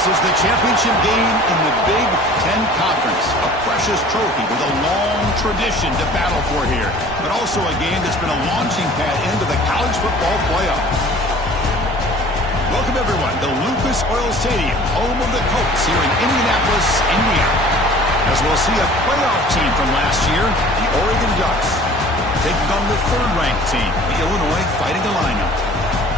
is the championship game in the Big Ten Conference. A precious trophy with a long tradition to battle for here. But also a game that's been a launching pad into the college football playoff. Welcome, everyone, to Lucas Oil Stadium, home of the Colts here in Indianapolis, Indiana. As we'll see a playoff team from last year, the Oregon Ducks, taking on the third-ranked team, the Illinois Fighting Illini.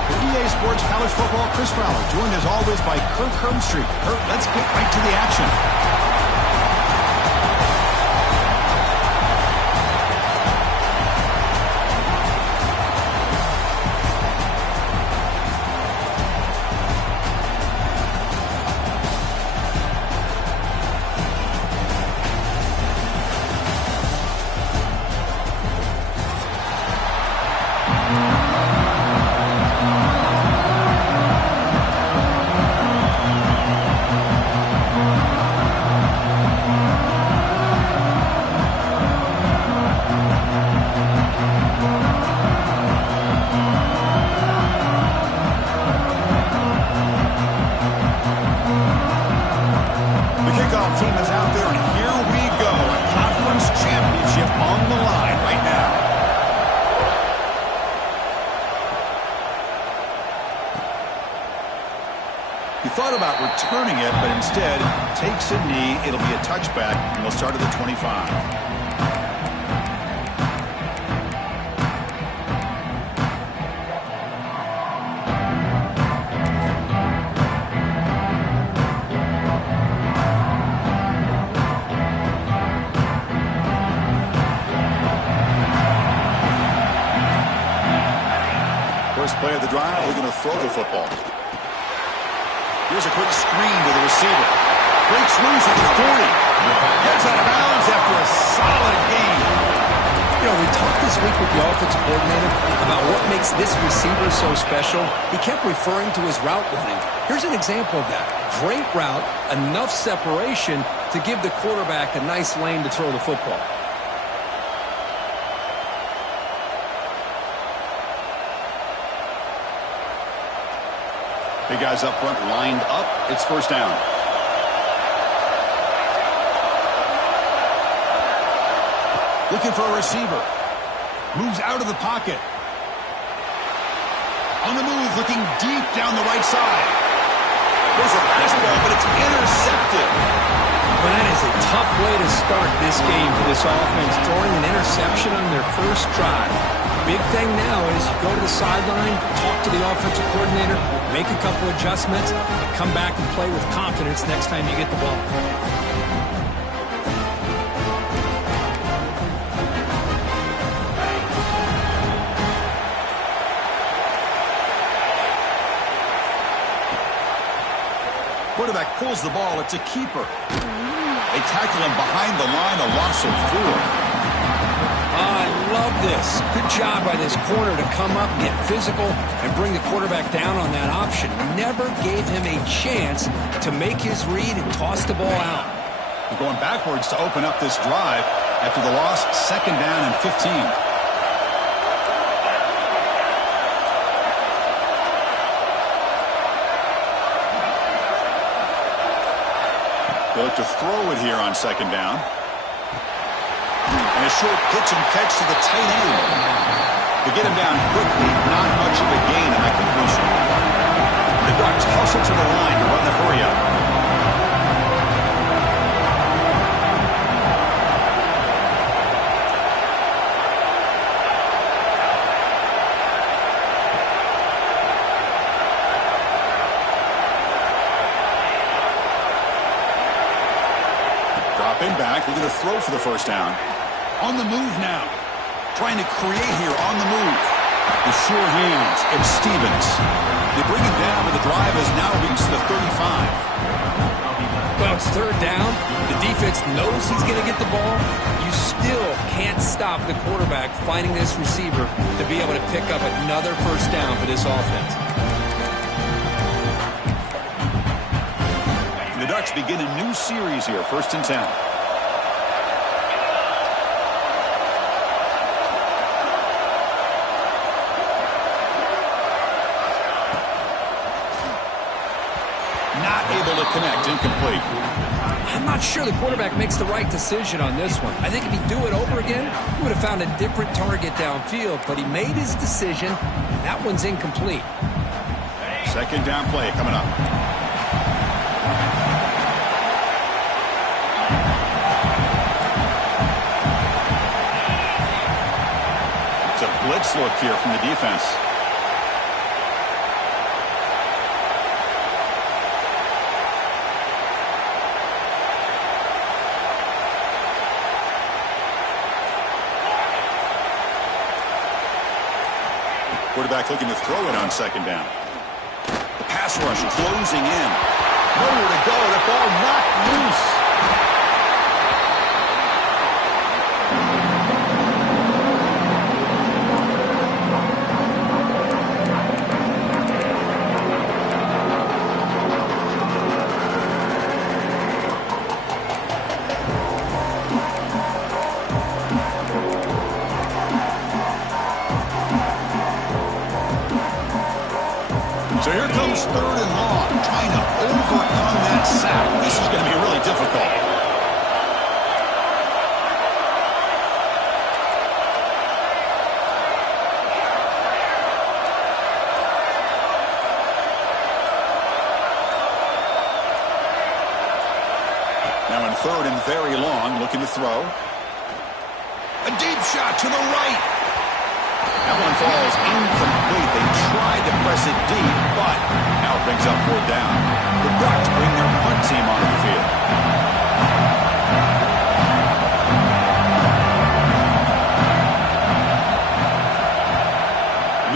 For EA Sports College Football, Chris Fowler, joined as always by Kirk Herbstreit. Kirk, let's get right to the action. Thought about returning it, but instead takes a knee. It'll be a touchback, and we'll start at the 25. First play of the drive, we're going to throw the football. Here's a quick screen to the receiver. Breaks loose at the 40. Gets out of bounds after a solid gain. You know, we talked this week with the offensive coordinator about what makes this receiver so special. He kept referring to his route running. Here's an example of that. Great route, enough separation to give the quarterback a nice lane to throw the football. Big guys up front lined up. It's first down. Looking for a receiver. Moves out of the pocket. On the move, looking deep down the right side. There's a fastball, but it's intercepted. Well, that is a tough way to start this game for this offense, throwing an interception on their first drive. Big thing now is you go to the sideline, talk to the offensive coordinator, make a couple adjustments, and come back and play with confidence next time you get the ball. Quarterback pulls the ball. It's a keeper. They tackle him behind the line, a loss of 4. I love this. Good job by this corner to come up, get physical, and bring the quarterback down on that option. Never gave him a chance to make his read and toss the ball out. They're going backwards to open up this drive after the loss, second down and 15. They look to throw it here on second down. And a short pitch and catch to the tight end. They get him down quickly. Not much of a gain in that completion. The Ducks hustle to the line to run the hurry up. Dropping back. We're going to throw for the first down. On the move now. Trying to create here on the move. The sure hands. It's Stevens. They bring him down, but the drive has now reached the 35. Well, it's third down. The defense knows he's going to get the ball. You still can't stop the quarterback finding this receiver to be able to pick up another first down for this offense. The Ducks begin a new series here, 1st and 10. Not able to to connect, incomplete. I'm not sure the quarterback makes the right decision on this one. I think if he'd do it over again, he would have found a different target downfield, but he made his decision, and that one's incomplete. Second down play coming up. It's a blitz look here from the defense. Quarterback looking to throw it on second down. The pass rush closing in. Nowhere to go. The ball knocked loose. So here comes third and long, trying to overcome that sack. This is going to be really difficult. Now in third and very long, looking to throw. A deep shot to the right. That one falls incomplete. They tried to press it deep, but now it brings up fourth down. The Ducks bring their punt team onto the field.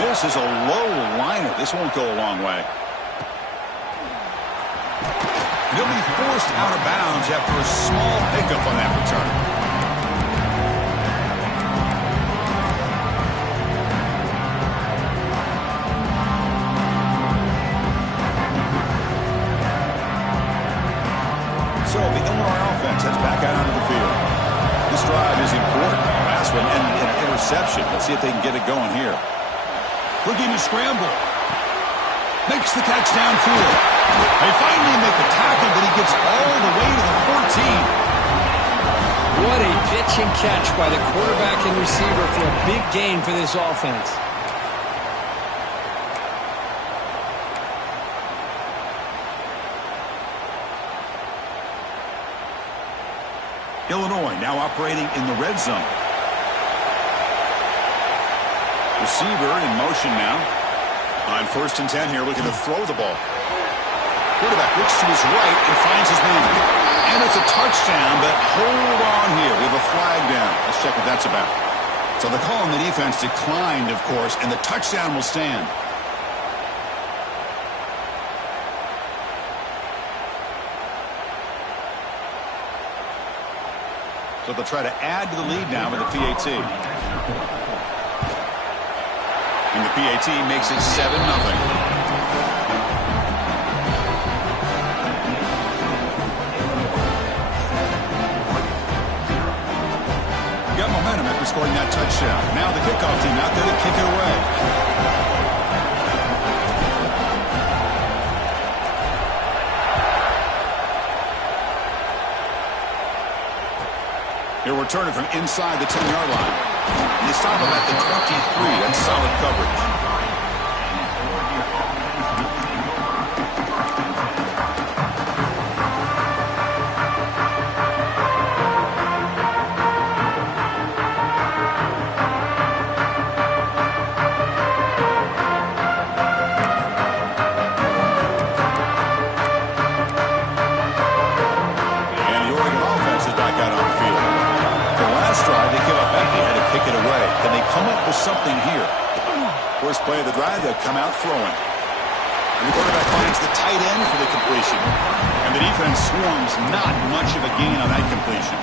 This is a low liner. This won't go a long way. He'll be forced out of bounds after a small pickup on that return. So the Illinois offense heads back out onto the field. This drive is important. Last one ended in an interception. Let's see if they can get it going here. Looking to scramble. Makes the catch downfield. They finally make the tackle, but he gets all the way to the 14. What a pitch and catch by the quarterback and receiver for a big gain for this offense. Illinois now operating in the red zone. Receiver in motion now. On 1st and 10 here, looking to throw the ball. Quarterback looks to his right and finds his man. And it's a touchdown, but hold on here. We have a flag down. Let's check what that's about. So the call on the defense declined, of course, and the touchdown will stand. So they'll try to add to the lead now with the PAT. And the PAT makes it 7-0. Got momentum after scoring that touchdown. Now the kickoff team out there to kick it away. He'll return it from inside the 10-yard line. They stop him at the 23. That's solid coverage. And the Oregon offense is back out on the field. Drive, they give up empty, had to kick it away. Can they come up with something here? First play of the drive, they'll come out throwing. And the quarterback finds the tight end for the completion. And the defense swarms, not much of a gain on that completion.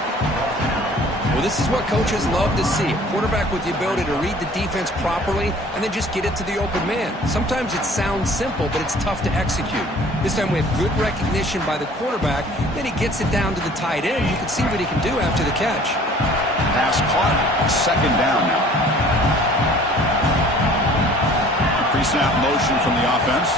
Well, this is what coaches love to see. A quarterback with the ability to read the defense properly and then just get it to the open man. Sometimes it sounds simple, but it's tough to execute. This time we have good recognition by the quarterback. Then he gets it down to the tight end. You can see what he can do after the catch. Pass caught. Second down now. Pre-snap motion from the offense.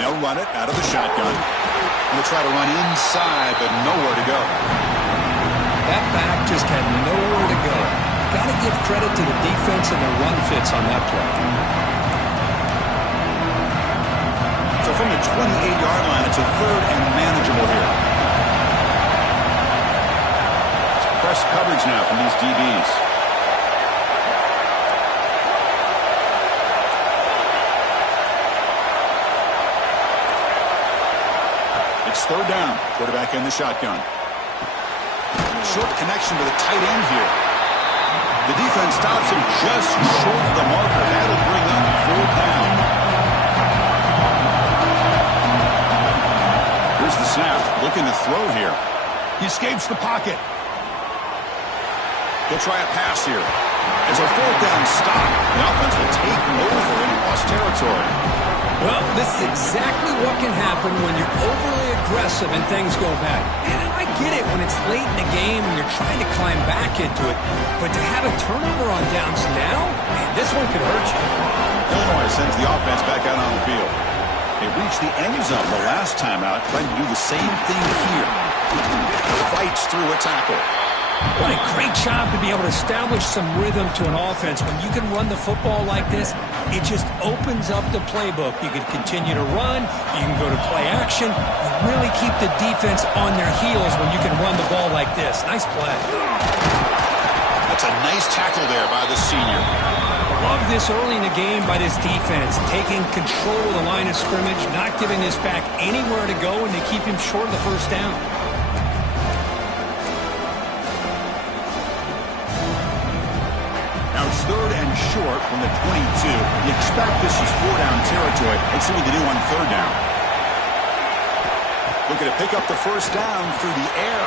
they'll run it out of the shotgun. They'll try to run inside, but nowhere to go. That back just had nowhere to go. Got to give credit to the defense and their run fits on that play. So from the 28-yard line, it's a third and manageable here. It's press coverage now from these DBs. It's third down. Quarterback in the shotgun. Short connection to the tight end here. The defense stops him just short of the marker. That'll bring up fourth down. Here's the snap. Looking to throw here. He escapes the pocket. He'll try a pass here. As a fourth down stop, the offense will take over in lost territory. Well, this is exactly what can happen when you're overly aggressive and things go bad. And I get it when it's late in the game and you're trying to climb back into it. But to have a turnover on downs now, man, this one could hurt you. Illinois sends the offense back out on the field. They reached the end zone the last time out, trying to do the same thing here. Fights through a tackle. What a great job to be able to establish some rhythm to an offense. When you can run the football like this, it just opens up the playbook. You can continue to run. You can go to play action. You really keep the defense on their heels when you can run the ball like this. Nice play. That's a nice tackle there by the senior. Love this early in the game by this defense, taking control of the line of scrimmage, not giving this back anywhere to go, and they keep him short of the first down. Third and short from the 22. You expect this is four-down territory. Let's see what they do on third down. Looking to pick up the first down through the air.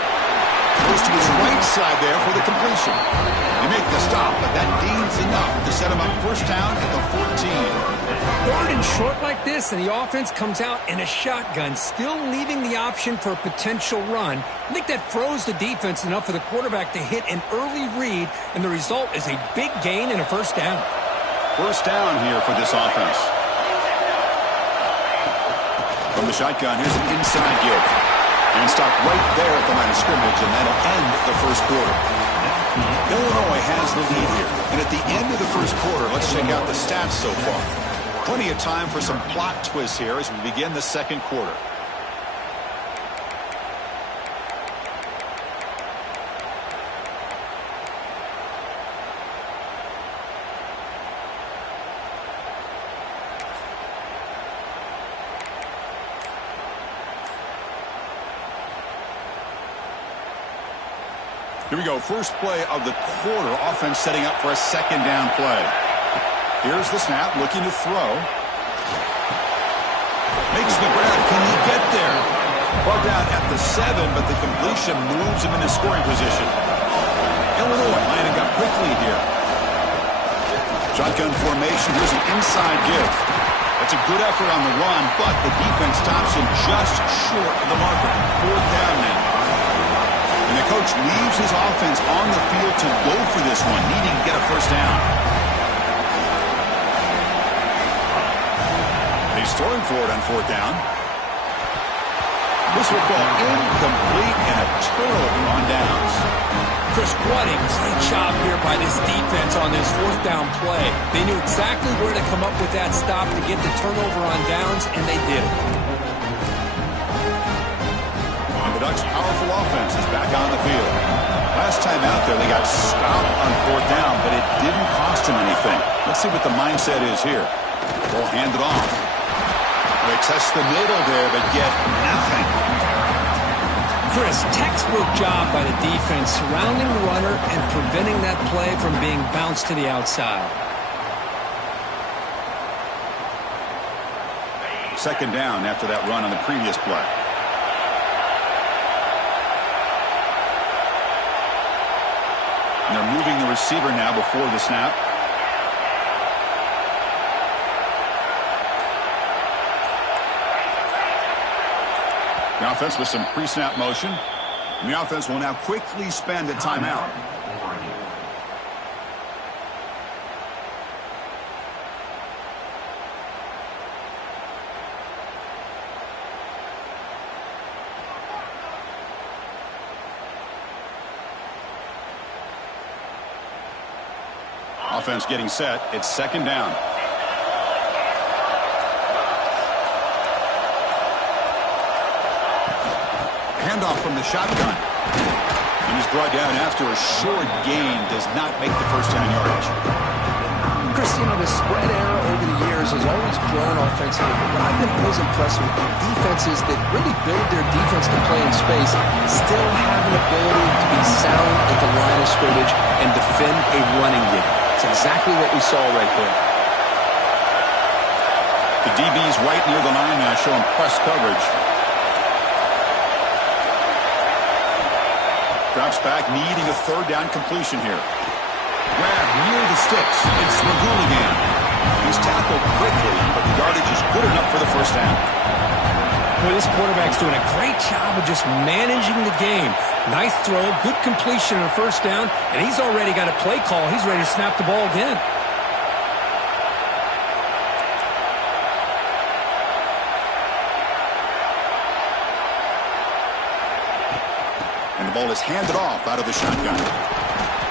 Goes to his right side there for the completion. They make the stop, but that gains enough to set him up first down at the 14. Third and short like this, and the offense comes out in a shotgun, still leaving the option for a potential run. I think that froze the defense enough for the quarterback to hit an early read, and the result is a big gain and a first down. First down here for this offense. From the shotgun, here's an inside give. And stop right there at the line of scrimmage, and that'll end the first quarter. Illinois has the lead here. And at the end of the first quarter, let's check out the stats so far. Plenty of time for some plot twists here as we begin the second quarter. Here we go. First play of the quarter. Offense setting up for a second down play. Here's the snap. Looking to throw. Makes the grab. Can he get there? Brought down at the 7, but the completion moves him into scoring position. Illinois lining up quickly here. Shotgun formation. Here's an inside give. That's a good effort on the run, but the defense stops him just short of the marker. Fourth down now. And the coach leaves his offense on the field to go for this one, needing to get a first down. He's throwing for it on fourth down. This will fall incomplete and a turnover on downs. Chris, what a great job here by this defense on this fourth down play. They knew exactly where to come up with that stop to get the turnover on downs, and they did it. The Ducks' powerful offense is back on the field. Last time out there, they got stopped on fourth down, but it didn't cost them anything. Let's see what the mindset is here. Ball handed off. They test the middle there, but get nothing. Chris, textbook job by the defense surrounding the runner and preventing that play from being bounced to the outside. Second down after that run on the previous play. And they're moving the receiver now before the snap. The offense with some pre-snap motion. And the offense will now quickly spend a timeout. offense getting set. It's second down. Handoff from the shotgun. And he's brought down after a short gain. Does not make the first down yardage. Chris, you know, the spread era over the years has always grown offensively, but I've been always impressed with the defenses that really build their defense to play in space, still have an ability to be sound at the line of scrimmage and defend a running game. It's exactly what we saw right there. The DB's right near the line now, showing press coverage. Drops back, needing a third down completion here. Grab near the sticks. It's Morrow again. He's tackled quickly, but the yardage is good enough for the first down. Boy, this quarterback's doing a great job of just managing the game. Nice throw, good completion on first down, and he's already got a play call. He's ready to snap the ball again. And the ball is handed off out of the shotgun.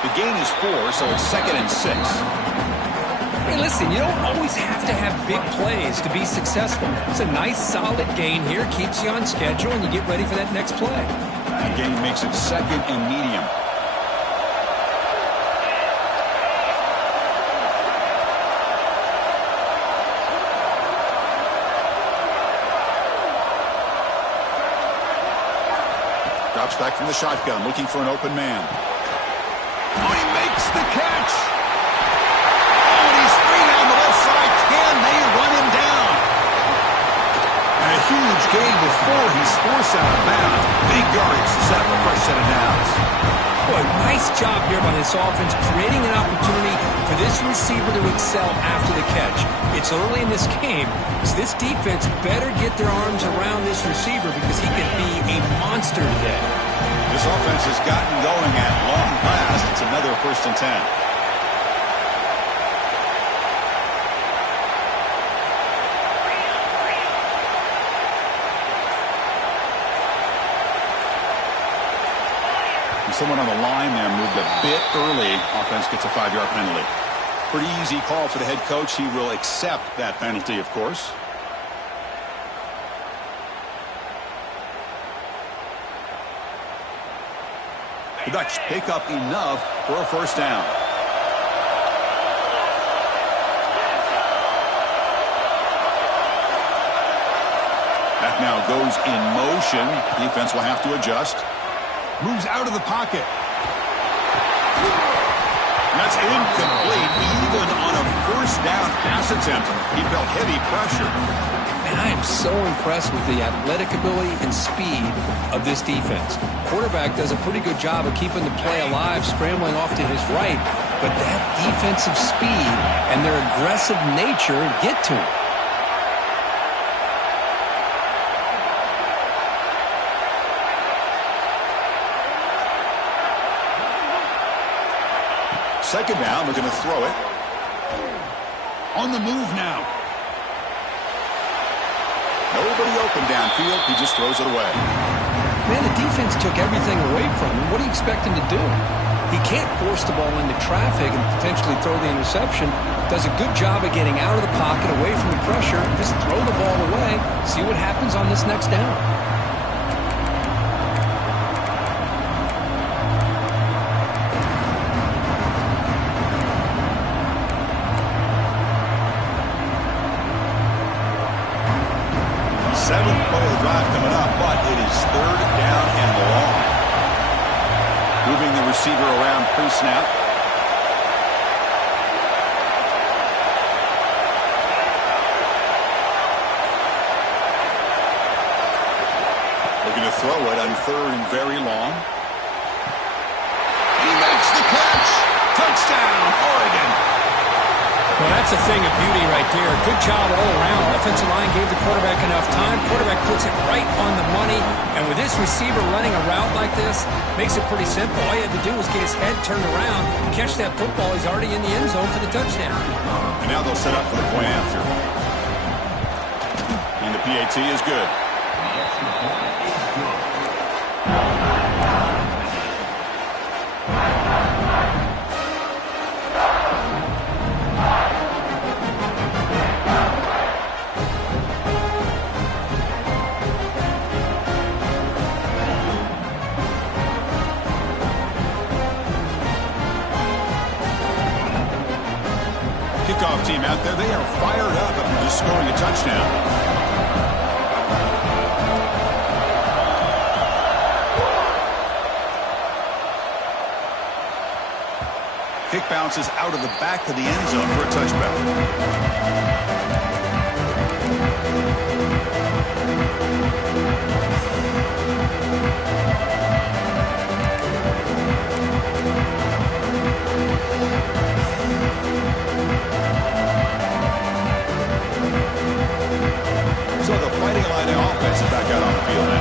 The gain is 4, so it's 2nd and 6. Hey, listen, you don't always have to have big plays to be successful. It's a nice, solid gain here, keeps you on schedule, and you get ready for that next play. The gain makes it 2nd and medium. Drops back from the shotgun, looking for an open man. Oh, he makes the catch! Oh, and he's free down the left side. Can they run him down? And a huge gain before he's forced out of bounds. Big yardage to set up a fresh set of downs. Boy, nice job here by this offense, creating an opportunity for this receiver to excel after the catch. It's early in this game, so this defense better get their arms around this receiver because he could be a monster today. This offense has gotten going at long last. It's another 1st and 10. Someone on the line there moved a bit early. Offense gets a 5-yard penalty. Pretty easy call for the head coach. He will accept that penalty, of course. The Ducks pick up enough for a first down. That now goes in motion. Defense will have to adjust. Moves out of the pocket. That's incomplete. Even on a first down pass attempt, he felt heavy pressure. And I am so impressed with the athletic ability and speed of this defense. Quarterback does a pretty good job of keeping the play alive, scrambling off to his right, but that defensive speed and their aggressive nature get to him. Second down, they're going to throw it. On the move now. Nobody open downfield. He just throws it away. Man, the defense took everything away from him. What do you expect him to do? He can't force the ball into traffic and potentially throw the interception. Does a good job of getting out of the pocket, away from the pressure. Just throw the ball away. See what happens on this next down. Seventh play of the drive coming up, but it is 3rd down and long. Moving the receiver around pre-snap. Looking to throw it on 3rd and very long. He makes the catch. Touchdown, Oregon. Well, that's a thing of beauty right there. Good job all around. Offensive line gave the quarterback enough time. Quarterback puts it right on the money. And with this receiver running a route like this, makes it pretty simple. All you had to do was get his head turned around, catch that football. He's already in the end zone for the touchdown. And now they'll set up for the point after. And the PAT is good. playoff team out there. They are fired up after just scoring a touchdown. Kick bounces out of the back of the end zone for a touchback. So the Fighting Illini offense is back out on the field now.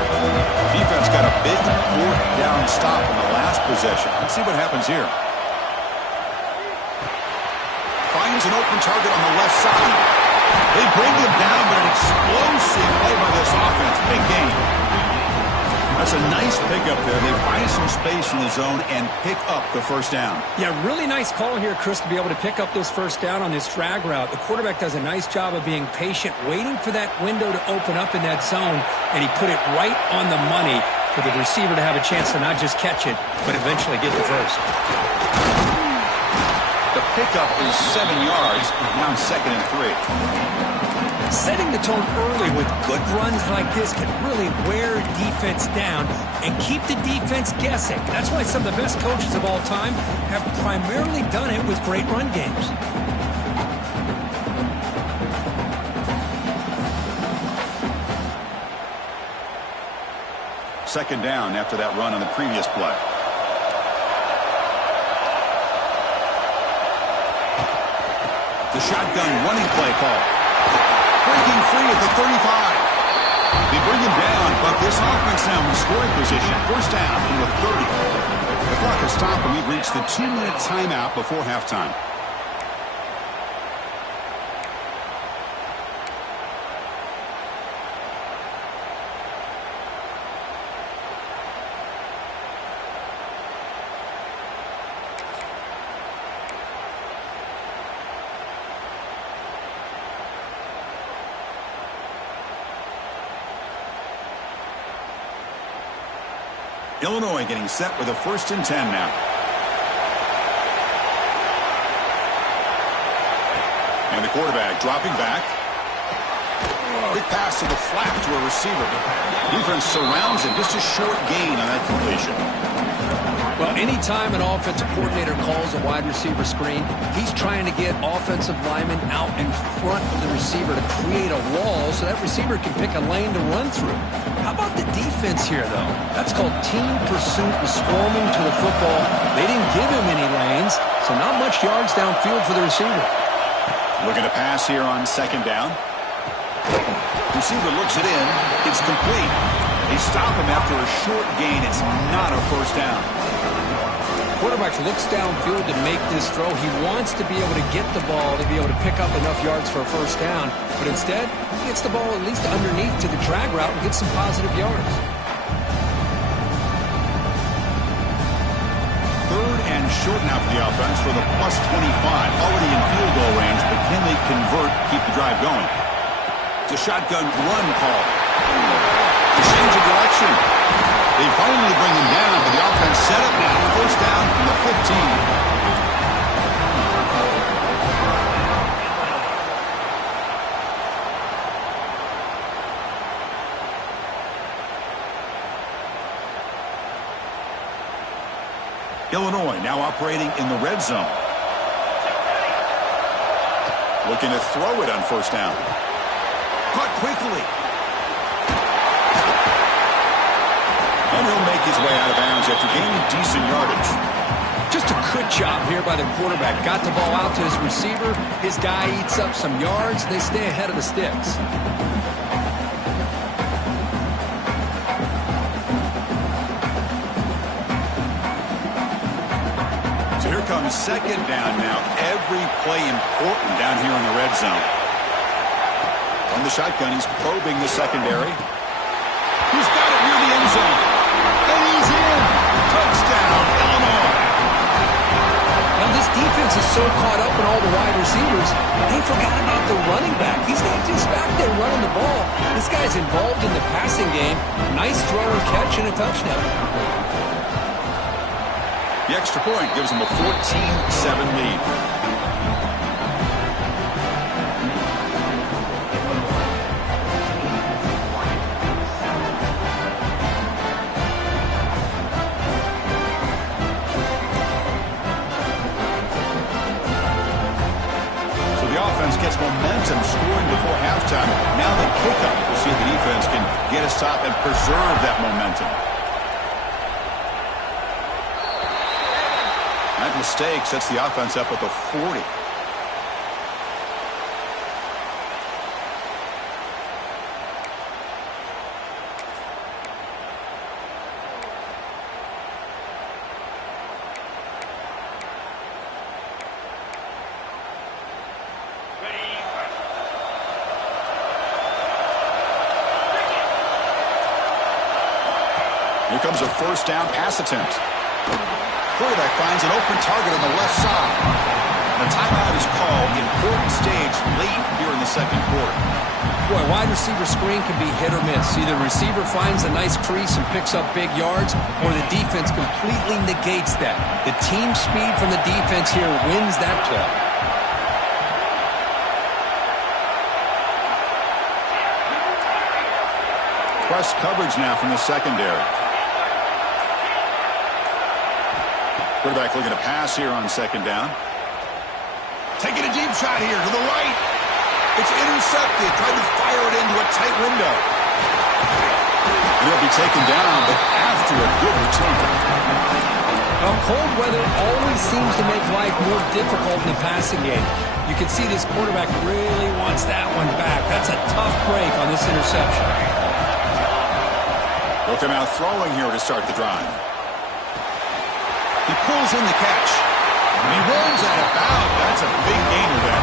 Defense got a big fourth down stop in the last possession. Let's see what happens here. Finds an open target on the left side. They bring him down, but an explosive play by this offense. Big game. That's a nice pickup there. They find some space in the zone and pick up the first down. Yeah, really nice call here, Chris, to be able to pick up this first down on this drag route. The quarterback does a nice job of being patient, waiting for that window to open up in that zone, and he put it right on the money for the receiver to have a chance to not just catch it, but eventually get the first. The pickup is 7 yards, now 2nd and 3. Setting the tone early with good runs like this can really wear defense down and keep the defense guessing. That's why some of the best coaches of all time have primarily done it with great run games. Second down after that run on the previous play. The shotgun running play call. Breaking free at the 35. They bring him down, but this offense now in scoring position. First down from the 30. The clock has stopped, and we've reached the 2-minute timeout before halftime. Illinois getting set with a 1st and 10 now. And the quarterback dropping back. Quick pass to the flat to a receiver. Defense surrounds him. Just a short gain on that completion. Well, anytime an offensive coordinator calls a wide receiver screen, he's trying to get offensive linemen out in front of the receiver to create a wall so that receiver can pick a lane to run through. How about the defense here, though? That's called team pursuit and swarming to the football. They didn't give him any lanes, so not much yards downfield for the receiver. Looking to pass here on 2nd down. Receiver looks it in. It's complete. They stop him after a short gain. It's not a first down. Quarterback looks downfield to make this throw. He wants to be able to get the ball to be able to pick up enough yards for a first down, but instead he gets the ball at least underneath to the drag route and gets some positive yards. 3rd and short now for the offense for the +25. Already in field goal range, but can they convert, keep the drive going? It's a shotgun run call. The change of direction. They finally bring him down, but the offense set up now. First down from the 15. Illinois now operating in the red zone. Looking to throw it on first down. Caught quickly. And he'll make his way out of bounds after gaining decent yardage. Just a good job here by the quarterback. Got the ball out to his receiver. His guy eats up some yards. They stay ahead of the sticks. So here comes 2nd down now. Every play important down here in the red zone. On the shotgun, he's probing the secondary. He's got it near the end zone. And he's in. Touchdown, Illinois. Now this defense is so caught up in all the wide receivers, they forgot about the running back. He's not just back there running the ball. This guy's involved in the passing game. Nice throw and catch and a touchdown. The extra point gives them a 14-7 lead. momentum scoring before halftime. Now the kickoff. We'll see if the defense can get a stop and preserve that momentum. That mistake sets the offense up at the 40. Here comes a first down pass attempt. Quarterback finds an open target on the left side. The timeout is called. Important stage late here in the second quarter. Boy, wide receiver screen can be hit or miss. Either the receiver finds a nice crease and picks up big yards, or the defense completely negates that. The team speed from the defense here wins that play. Press coverage now from the secondary. Quarterback looking to pass here on second down. Taking a deep shot here to the right. It's intercepted. Trying to fire it into a tight window. He'll be taken down, but after a good return. Well, cold weather always seems to make life more difficult in the passing game. You can see this quarterback really wants that one back. That's a tough break on this interception. Look him out throwing here to start the drive. He pulls in the catch. And he runs out of bounds. That's a big gainer there.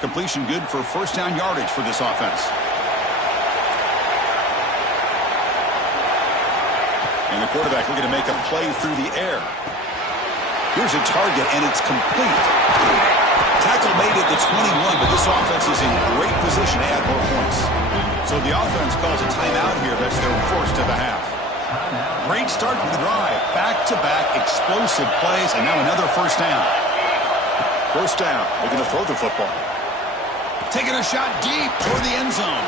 Completion good for first down yardage for this offense. And the quarterback looking to make a play through the air. Here's a target, and it's complete. Tackle made at the 21, but this offense is in great position to add more points. So the offense calls a timeout here. That's their first of the half. Great start to the drive. Back-to-back explosive plays, and now another first down. First down, looking to throw the football. Taking a shot deep toward the end zone.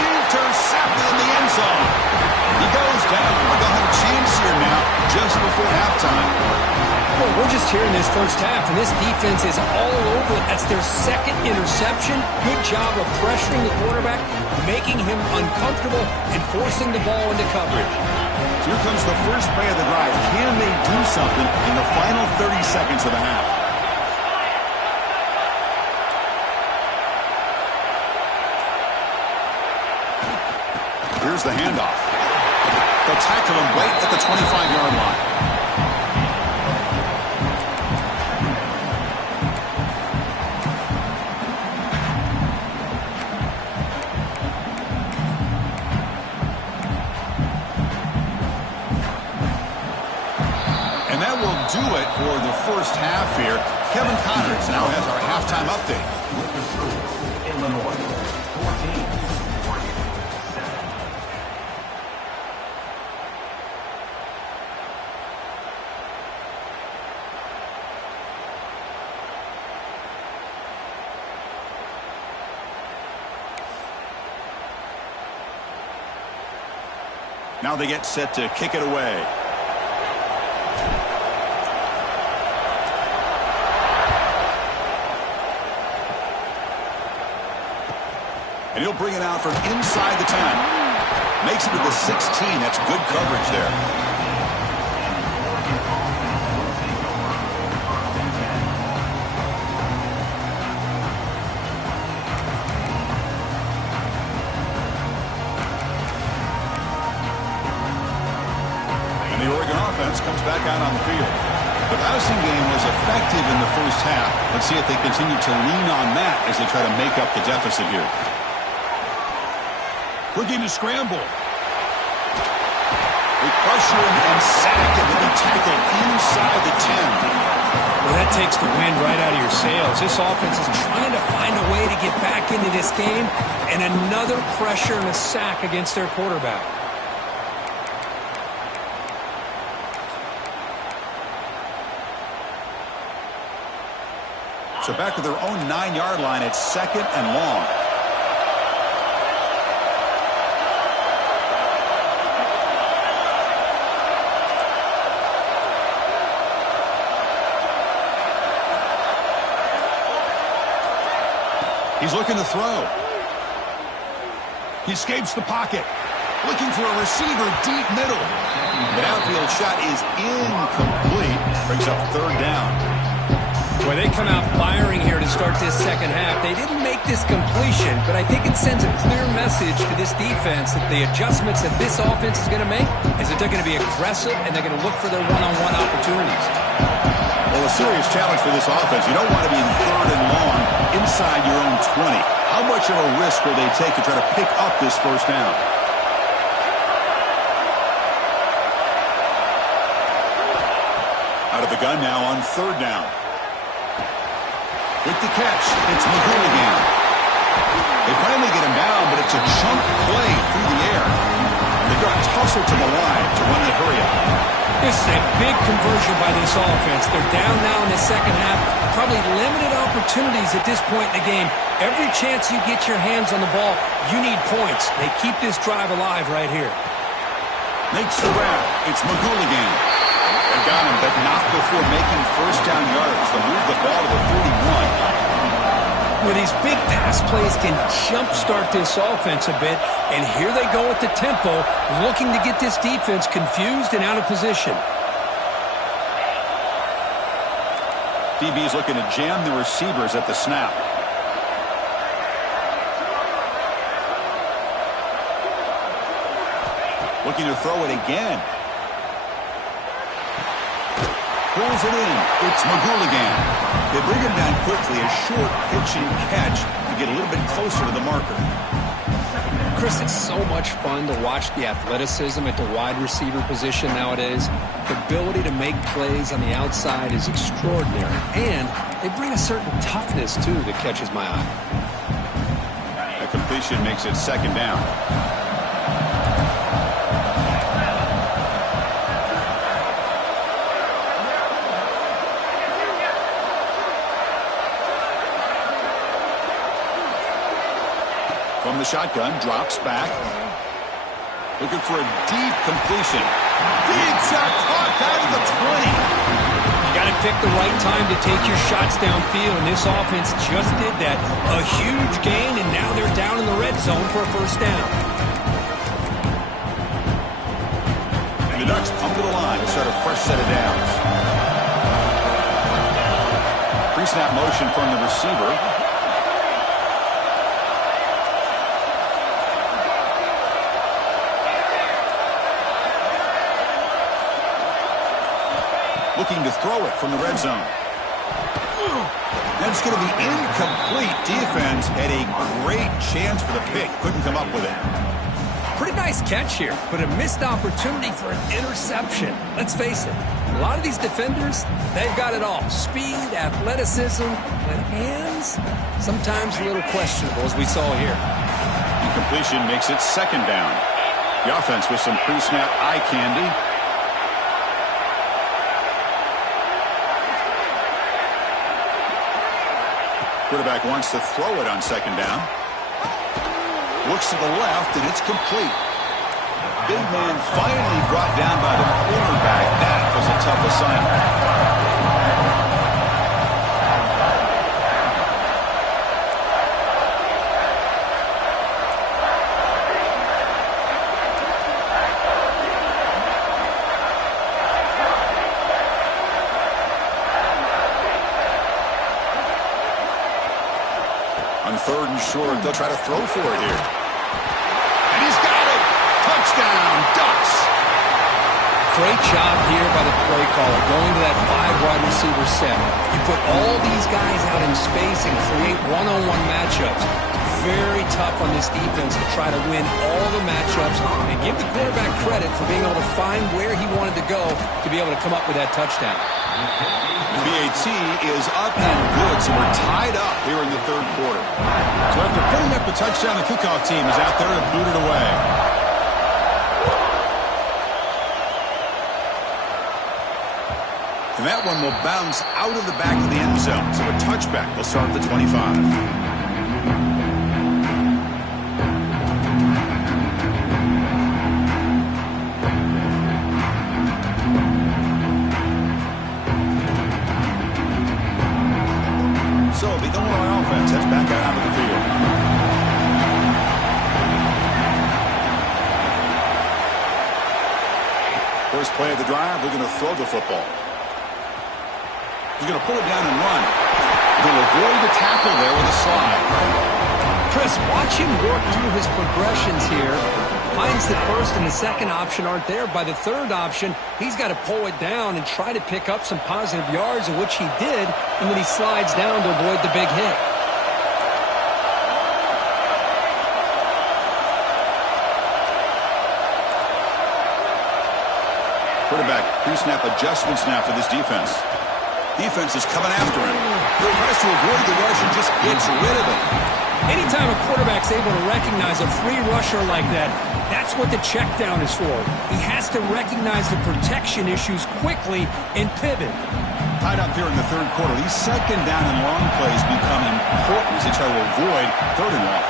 Intercepted in the end zone. He goes down. They'll have a chance here now just before halftime. Well, we're just here in this first half, and this defense is all over it. That's their second interception. Good job of pressuring the quarterback, making him uncomfortable, and forcing the ball into coverage. Here comes the first play of the drive. Can they do something in the final 30 seconds of the half? Here's the handoff. They'll tackle him right at the 25-yard line. And that will do it for the first half here. Kevin Connors now has our halftime update. Illinois, 14. Now they get set to kick it away. And he'll bring it out from inside the 10. Makes it to the 16. That's good coverage there. Comes back out on the field. The passing game was effective in the first half. Let's see if they continue to lean on that as they try to make up the deficit here. Looking to scramble. They pressure him and sack him with a tackle inside the 10. Well, that takes the wind right out of your sails. This offense is trying to find a way to get back into this game, and another pressure and a sack against their quarterback. So back to their own 9-yard line. It's 2nd and long. He's looking to throw. He escapes the pocket. Looking for a receiver deep middle. The downfield shot is incomplete. Brings up 3rd down. Boy, they come out firing here to start this second half. They didn't make this completion, but I think it sends a clear message to this defense that the adjustments that this offense is going to make is that they're going to be aggressive and they're going to look for their one-on-one opportunities. Well, a serious challenge for this offense. You don't want to be in 3rd and long inside your own 20. How much of a risk will they take to try to pick up this 1st down? Out of the gun now on 3rd down. With the catch, it's McGool again. They finally get him down, but it's a chunk play through the air. They've got to tussle to the line to run that hurry up. This is a big conversion by this offense. They're down now in the second half. Probably limited opportunities at this point in the game. Every chance you get your hands on the ball, you need points. They keep this drive alive right here. Makes the grab. It's McGool again. They've got him, but not before making 1st down yards. They'll move the ball to the 41. Well, these big pass plays can jumpstart this offense a bit, and here they go at the tempo, looking to get this defense confused and out of position. DB's looking to jam the receivers at the snap. Looking to throw it again. Pulls it in. It's McGool again. They bring him down quickly. A short pitch and catch to get a little bit closer to the marker. Chris, it's so much fun to watch the athleticism at the wide receiver position nowadays. The ability to make plays on the outside is extraordinary. And they bring a certain toughness, too, that catches my eye. A completion makes it 2nd down. From the shotgun, drops back. Looking for a deep completion. Big shot caught out of the 20. You got to pick the right time to take your shots downfield, and this offense just did that. A huge gain, and now they're down in the red zone for a 1st down. And the Ducks come to the line to start a fresh set of downs. Pre-snap motion from the receiver. Looking to throw it from the red zone. That's going to be incomplete. Defense had a great chance for the pick. Couldn't come up with it. Pretty nice catch here, but a missed opportunity for an interception. Let's face it, a lot of these defenders, they've got it all. Speed, athleticism, but hands, sometimes a little questionable, as we saw here. Incompletion makes it 2nd down. The offense with some pre-snap eye candy. Quarterback wants to throw it on 2nd down. Looks to the left, and it's complete. Big man finally brought down by the quarterback. That was a tough assignment. On 3rd and short, they'll try to throw for it here. And he's got it! Touchdown, Ducks! Great job here by the play caller, going to that 5 wide receiver set. You put all these guys out in space and create one-on-one matchups. Very tough on this defense to try to win all the matchups and give the quarterback credit for being able to find where he wanted to go to be able to come up with that touchdown. BAT is up and good, so we're tied up here in the 3rd quarter. So after putting up the touchdown, the kickoff team is out there to boot it away. And that one will bounce out of the back of the end zone. So a touchback will start at the 25. So the Illinois offense heads back out onto the field. First play of the drive, they're going to throw the football. He's going to pull it down and run. They'll avoid the tackle there with a slide. Chris, watch him work through his progressions here. Finds the first and the second option aren't there. By the third option, he's got to pull it down and try to pick up some positive yards, which he did, and then he slides down to avoid the big hit. Quarterback pre-snap adjustments now for this defense. Defense is coming after him. He tries to avoid the rush and just gets rid of it. Anytime a quarterback's able to recognize a free rusher like that, that's what the check down is for. He has to recognize the protection issues quickly and pivot. Tied up here in the third quarter. These second down and long plays become important as they try to avoid third and long.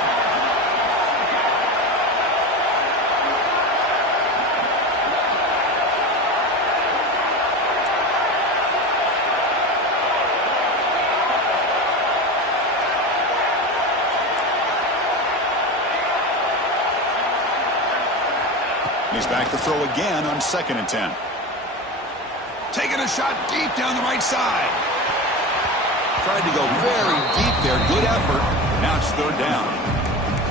He's back to throw again on 2nd and 10. Taking a shot deep down the right side. Tried to go very deep there. Good effort. Now it's third down.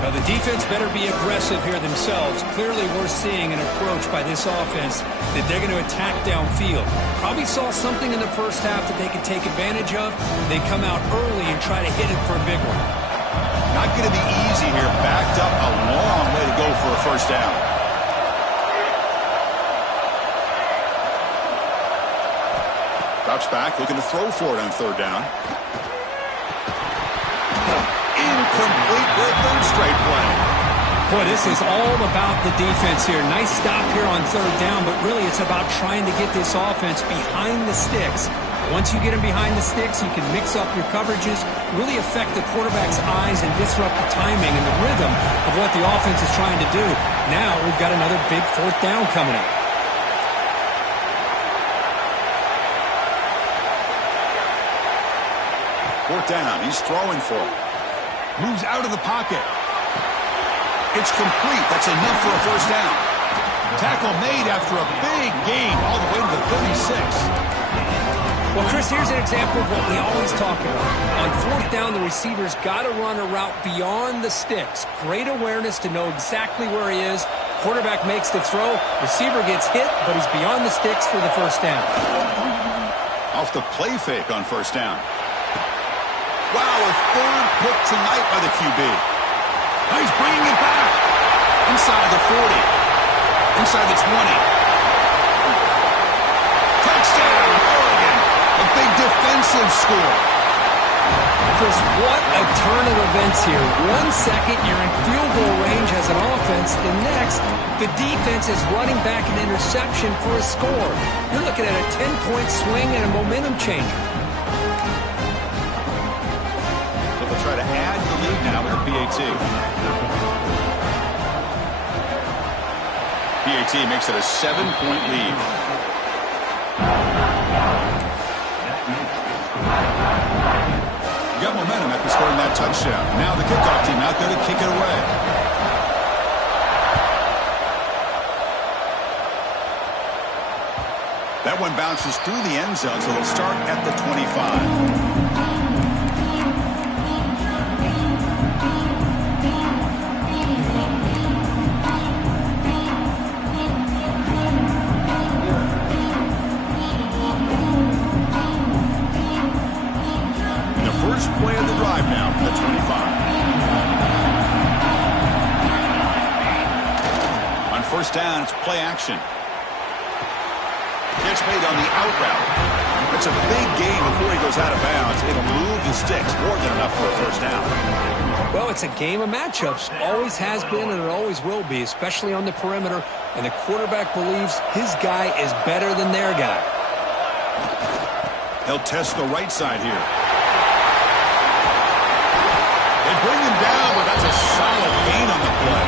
Now the defense better be aggressive here themselves. Clearly we're seeing an approach by this offense that they're going to attack downfield. Probably saw something in the first half that they could take advantage of. They come out early and try to hit it for a big one. Not going to be easy here. Backed up a long way to go for a first down. Drops back, looking to throw for it on third down. Incomplete for a third straight play. Boy, this is all about the defense here. Nice stop here on third down, but really it's about trying to get this offense behind the sticks. Once you get them behind the sticks, you can mix up your coverages, really affect the quarterback's eyes and disrupt the timing and the rhythm of what the offense is trying to do. Now we've got another big fourth down coming up. Fourth down, he's throwing for it. Moves out of the pocket. It's complete. That's enough for a first down. Tackle made after a big gain all the way to the 36. Well, Chris, here's an example of what we always talk about. On fourth down, the receiver's got to run a route beyond the sticks. Great awareness to know exactly where he is. Quarterback makes the throw. Receiver gets hit, but he's beyond the sticks for the first down. Off the play fake on first down. Wow, a third pick tonight by the QB. Now he's bringing it back. Inside the 40. Inside the 20. Touchdown, Oregon. A big defensive score. Chris, what a turn of events here. 1 second, you're in field goal range as an offense. The next, the defense is running back an interception for a score. You're looking at a 10-point swing and a momentum changer. Try to add the lead now with a PAT. PAT makes it a 7-point lead. Got momentum after scoring that touchdown. Now the kickoff team out there to kick it away. That one bounces through the end zone, so they'll start at the 25. First play of the drive now from the 25. On first down, it's play action. Catch made on the out route. That's a big gain before he goes out of bounds. It'll move the sticks more than enough for a first down. Well, it's a game of matchups. Always has been and it always will be, especially on the perimeter. And the quarterback believes his guy is better than their guy. He'll test the right side here. They bring him down, but that's a solid gain on the play.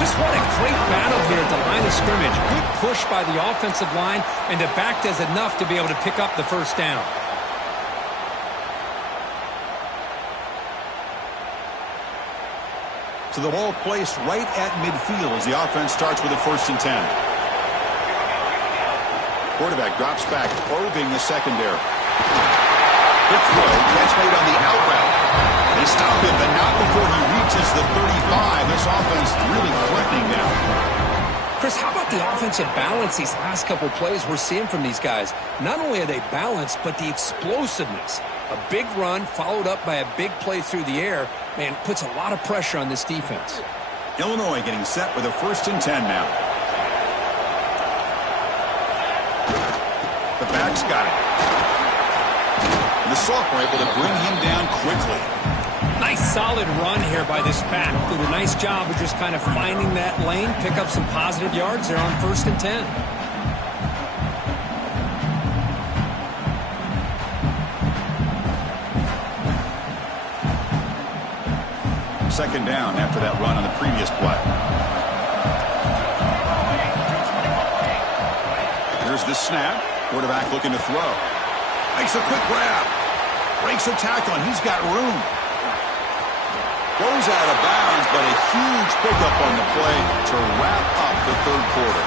Just what a great battle here at the line of scrimmage. Good push by the offensive line, and the back does enough to be able to pick up the first down. So the ball placed right at midfield as the offense starts with a 1st and 10. Quarterback drops back, probing the secondary. Quick throw, catch made on the out route. They stop him, but not before he reaches the 35. This offense really threatening now. Chris, how about the offensive balance these last couple plays we're seeing from these guys? Not only are they balanced, but the explosiveness. A big run followed up by a big play through the air, man, puts a lot of pressure on this defense. Illinois getting set with a 1st and 10 now. The back's got it. And the sophomore able to bring him down quickly. Nice solid run here by this back. Did a nice job of just kind of finding that lane, pick up some positive yards there on 1st and 10. Second down after that run on the previous play. Here's the snap. Quarterback looking to throw. Makes a quick grab. Breaks a tackle, and he's got room. Goes out of bounds, but a huge pickup on the play to wrap up the 3rd quarter.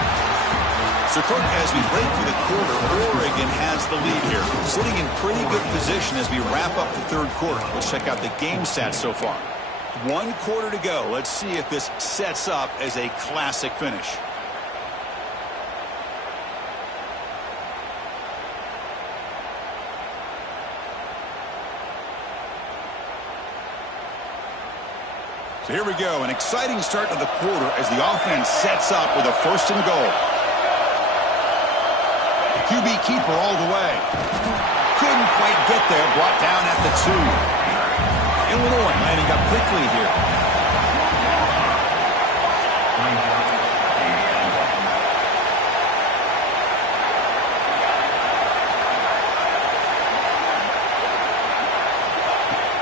So, Kirk, as we break through the quarter, Oregon has the lead here. Sitting in pretty good position as we wrap up the 3rd quarter. Let's check out the game stats so far. 1 quarter to go. Let's see if this sets up as a classic finish. So here we go, an exciting start to the quarter as the offense sets up with a 1st and goal. QB keeper all the way. Couldn't quite get there, brought down at the 2. Illinois lining up quickly here.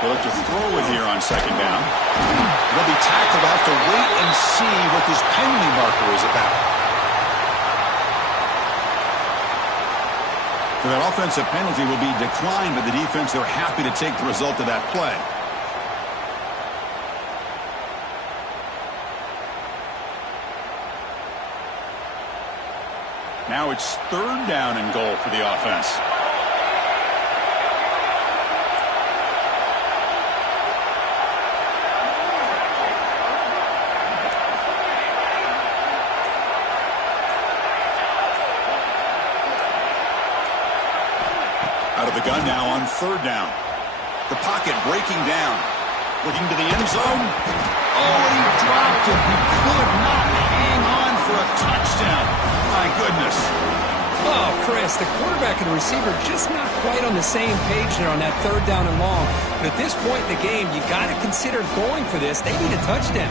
They'll look to throw it here on 2nd down. They'll be tackled. They'll have to wait and see what this penalty marker is about. So that offensive penalty will be declined by the defense. They're happy to take the result of that play. Now it's 3rd down and goal for the offense. Out of the gun now on 3rd down. The pocket breaking down. Looking to the end zone. Oh, he dropped it. He could not hang on for a touchdown. My goodness. Oh, Chris, the quarterback and the receiver just not quite on the same page there on that 3rd down and long. But at this point in the game, you got to consider going for this. They need a touchdown.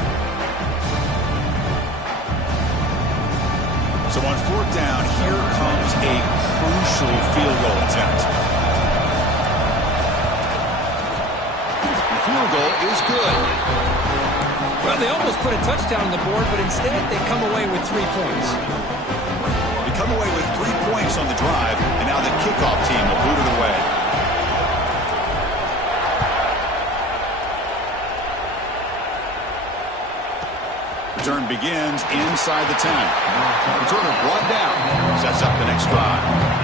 So on 4th down, here comes a crucial field goal attempt. Field goal is good. Well, they almost put a touchdown on the board, but instead they come away with 3 points. They come away with 3 points on the drive, and now the kickoff team will boot it away. Return begins inside the 10. Returner brought down. Sets up the next drive.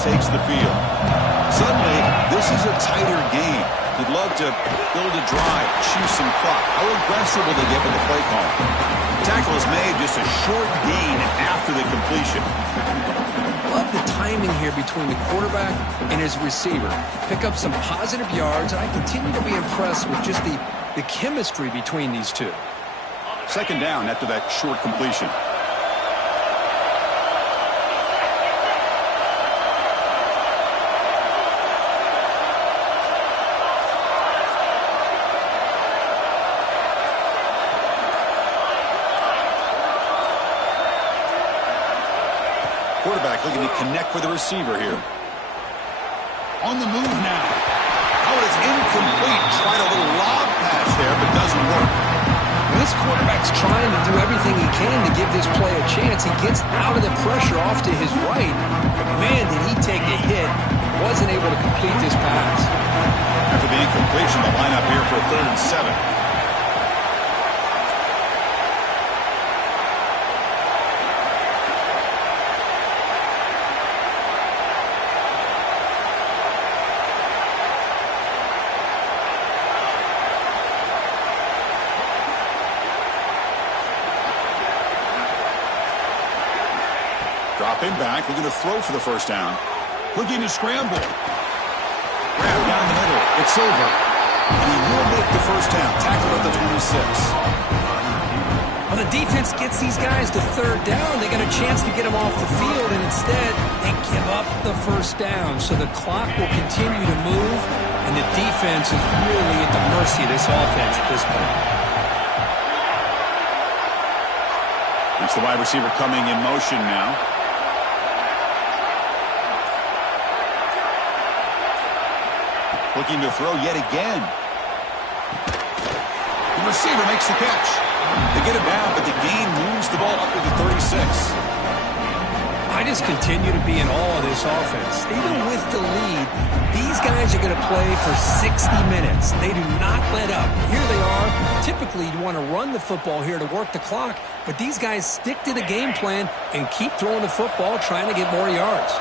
Takes the field. Suddenly, this is a tighter game. You'd love to build a drive, choose some clock. How aggressive will they get with the play call? Tackle is made, just a short gain after the completion. Love the timing here between the quarterback and his receiver. Pick up some positive yards, and I continue to be impressed with just the the chemistry between these two. Second down after that short completion. Quarterback looking to connect with the receiver here. On the move now. Oh, it's incomplete. Tried a little lob pass there, but doesn't work. This quarterback's trying to do everything he can to give this play a chance. He gets out of the pressure off to his right. But man, did he take a hit. Wasn't able to complete this pass. After the incompletion, the lineup here for a 3rd and 7. Dropping back, looking to throw for the first down. Looking to scramble. Grab down the middle. It's over. And he will make the first down. Tackle at the 26. Well, the defense gets these guys to 3rd down. They got a chance to get them off the field, and instead they give up the first down. So the clock will continue to move, and the defense is really at the mercy of this offense at this point. It's the wide receiver coming in motion now. Looking to throw yet again. The receiver makes the catch. They get it down, but the gain moves the ball up to the 36. I just continue to be in awe of this offense. Even with the lead, these guys are going to play for 60 minutes. They do not let up. Here they are. Typically, you want to run the football here to work the clock, but these guys stick to the game plan and keep throwing the football, trying to get more yards.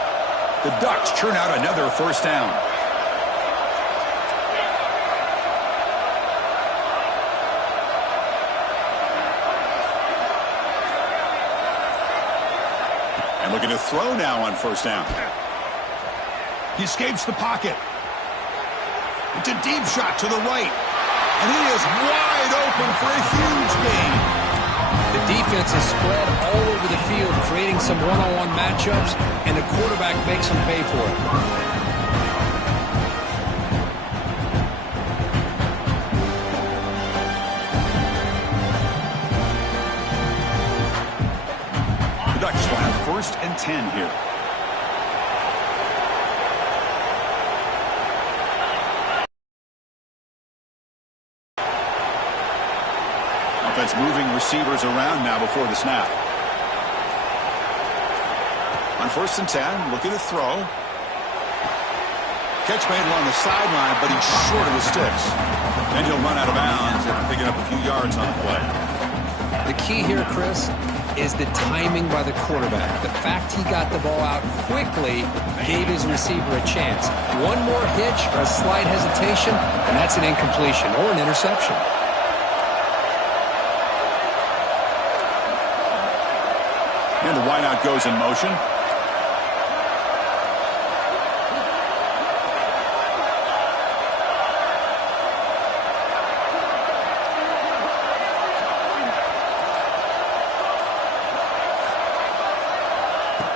The Ducks churn out another first down. And looking to throw now on first down. He escapes the pocket. It's a deep shot to the right. And he is wide open for a huge gain. The defense is spread all over the field, creating some one-on-one matchups, and the quarterback makes them pay for it. The Ducks will have 1st and 10 here. Offense moving receivers around now before the snap. On 1st and 10, looking to throw. Catch made along the sideline, but he's short of the sticks. Then he'll run out of bounds after picking up a few yards on the play. The key here, Chris, is the timing by the quarterback. The fact he got the ball out quickly gave his receiver a chance. One more hitch or a slight hesitation, and that's an incompletion or an interception. And the wideout goes in motion.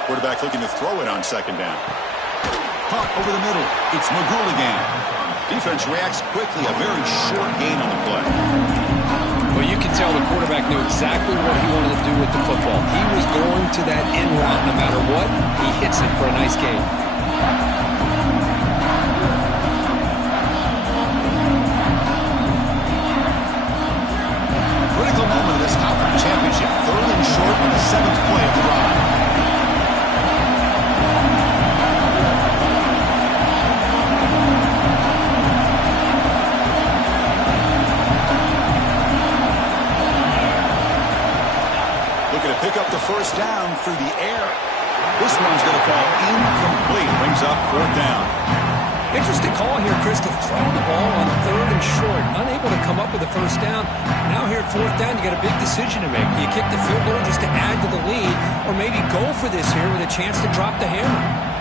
Quarterback looking to throw it on 2nd down. Pump over the middle. It's McGool again. Defense reacts quickly. A very short gain on the play. Well, you can tell the quarterback knew exactly what he wanted to do with the football. He was going to that in route no matter what. He hits it for a nice gain. Critical moment of this conference championship. 3rd and short on the 7th play of the drive. Pick up the first down through the air. This one's going to fall incomplete. Brings up 4th down. Interesting call here, Chris, to throw the ball on 3rd and short. Unable to come up with a first down. Now here at 4th down, you got a big decision to make. Do you kick the field goal just to add to the lead, or maybe go for this here with a chance to drop the hammer?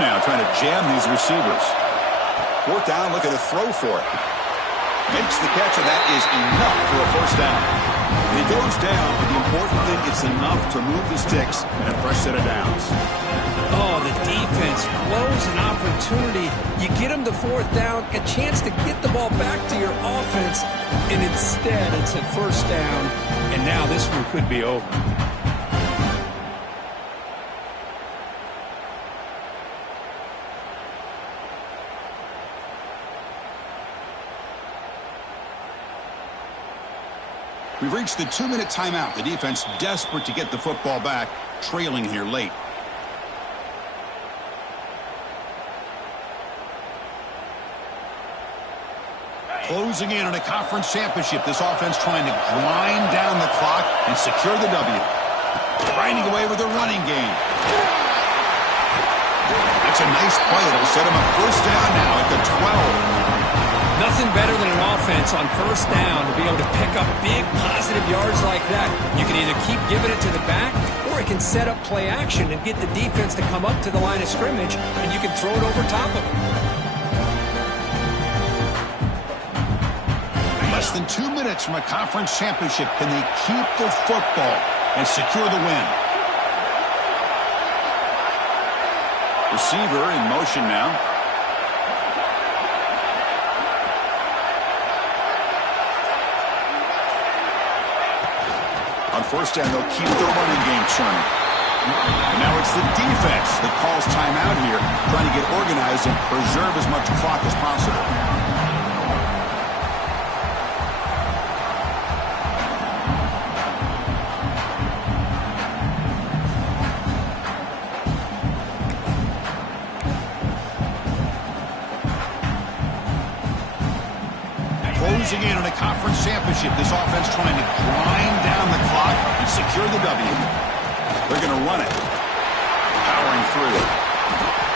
now, trying to jam these receivers. Fourth down, looking to throw for it. Makes the catch, and that is enough for a first down. He goes down, but the important thing is enough to move the sticks and a fresh set of downs. Oh, the defense blows an opportunity. You get them to fourth down, a chance to get the ball back to your offense, and instead it's a first down, and now this one could be over. We've reached the 2-minute timeout. The defense desperate to get the football back, trailing here late. Closing in on a conference championship, this offense trying to grind down the clock and secure the W. Grinding away with a running game. That's a nice play. It'll set him up first down now at the 12. Nothing better than an offense on first down to be able to pick up big positive yards like that. You can either keep giving it to the back, or it can set up play action and get the defense to come up to the line of scrimmage, and you can throw it over top of them. Less than 2 minutes from a conference championship. Can they keep the football and secure the win? Receiver in motion now. On first down, they'll keep their running game churning. And now it's the defense that calls timeout here, trying to get organized and preserve as much clock as possible. Closing in on a conference championship, this offense trying to grind down the clock and secure the W. They're going to run it. Powering through it.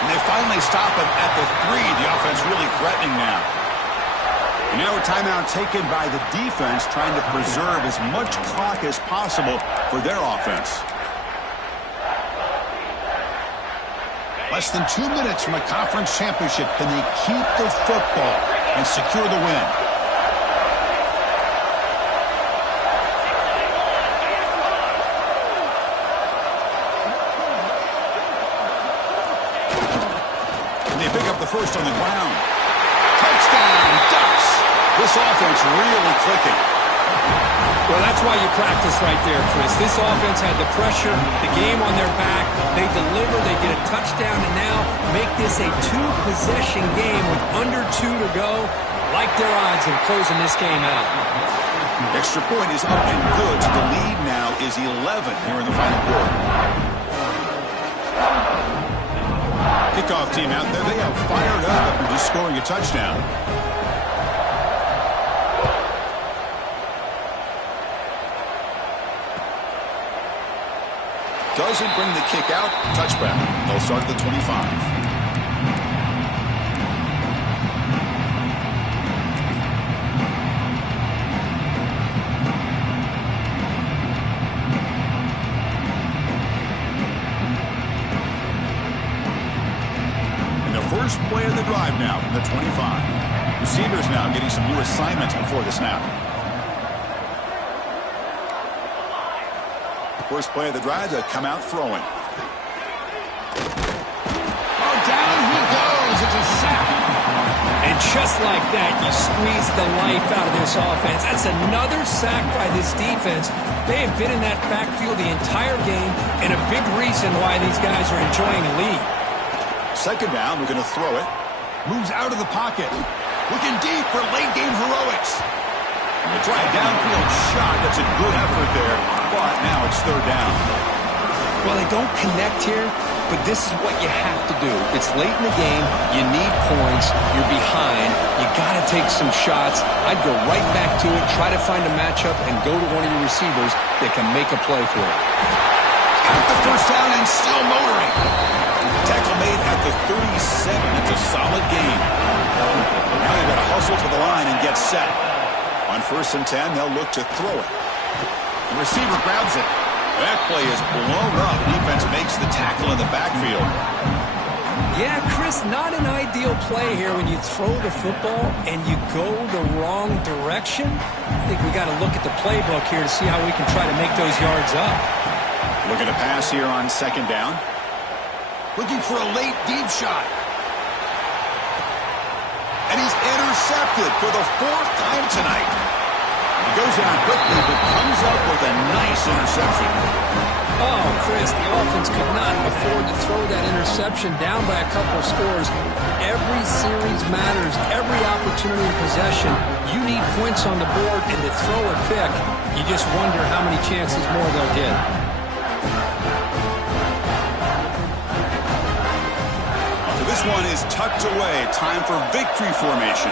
And they finally stop it at the 3. The offense really threatening now. And now a timeout taken by the defense, trying to preserve as much clock as possible for their offense. Less than 2 minutes from a conference championship. Can they keep the football and secure the win? First on the ground. Touchdown, Ducks. This offense really clicking. Well, that's why you practice right there, Chris. This offense had the pressure, the game on their back. They deliver, they get a touchdown, and now make this a 2-possession game with under 2 to go. Like their odds of closing this game out. Extra point is up and good. The lead now is 11 here in the final quarter. Kickoff team out there, they are fired up after just scoring a touchdown. Doesn't bring the kick out. Touchback. They'll start at the 25. First play of the drive now from the 25. Receivers now getting some new assignments before the snap. First play of the drive, they come out throwing. Oh, down he goes. It's a sack. And just like that, you squeeze the life out of this offense. That's another sack by this defense. They have been in that backfield the entire game, and a big reason why these guys are enjoying a lead. Second down, we're going to throw it. Moves out of the pocket. Looking deep for late-game heroics. And the try downfield shot. That's a good effort there. But now it's third down. Well, they don't connect here, but this is what you have to do. It's late in the game. You need points. You're behind. You got to take some shots. I'd go right back to it, try to find a matchup, and go to one of your receivers that can make a play for it. Got the first down and still motoring. Tackle made at the 37. It's a solid game. Now they've got to hustle to the line and get set. On 1st and 10, they'll look to throw it. The receiver grabs it. That play is blown up. Defense makes the tackle in the backfield. Yeah, Chris, not an ideal play here when you throw the football and you go the wrong direction. I think we got to look at the playbook here to see how we can try to make those yards up. Looking to pass here on second down. Looking for a late deep shot. And he's intercepted for the 4th time tonight. He goes down quickly, but comes up with a nice interception. Oh, Chris, the offense could not afford to throw that interception down by a couple of scores. Every series matters. Every opportunity in possession. You need points on the board, and to throw a pick, you just wonder how many chances more they'll get. So this one is tucked away. Time for victory formation.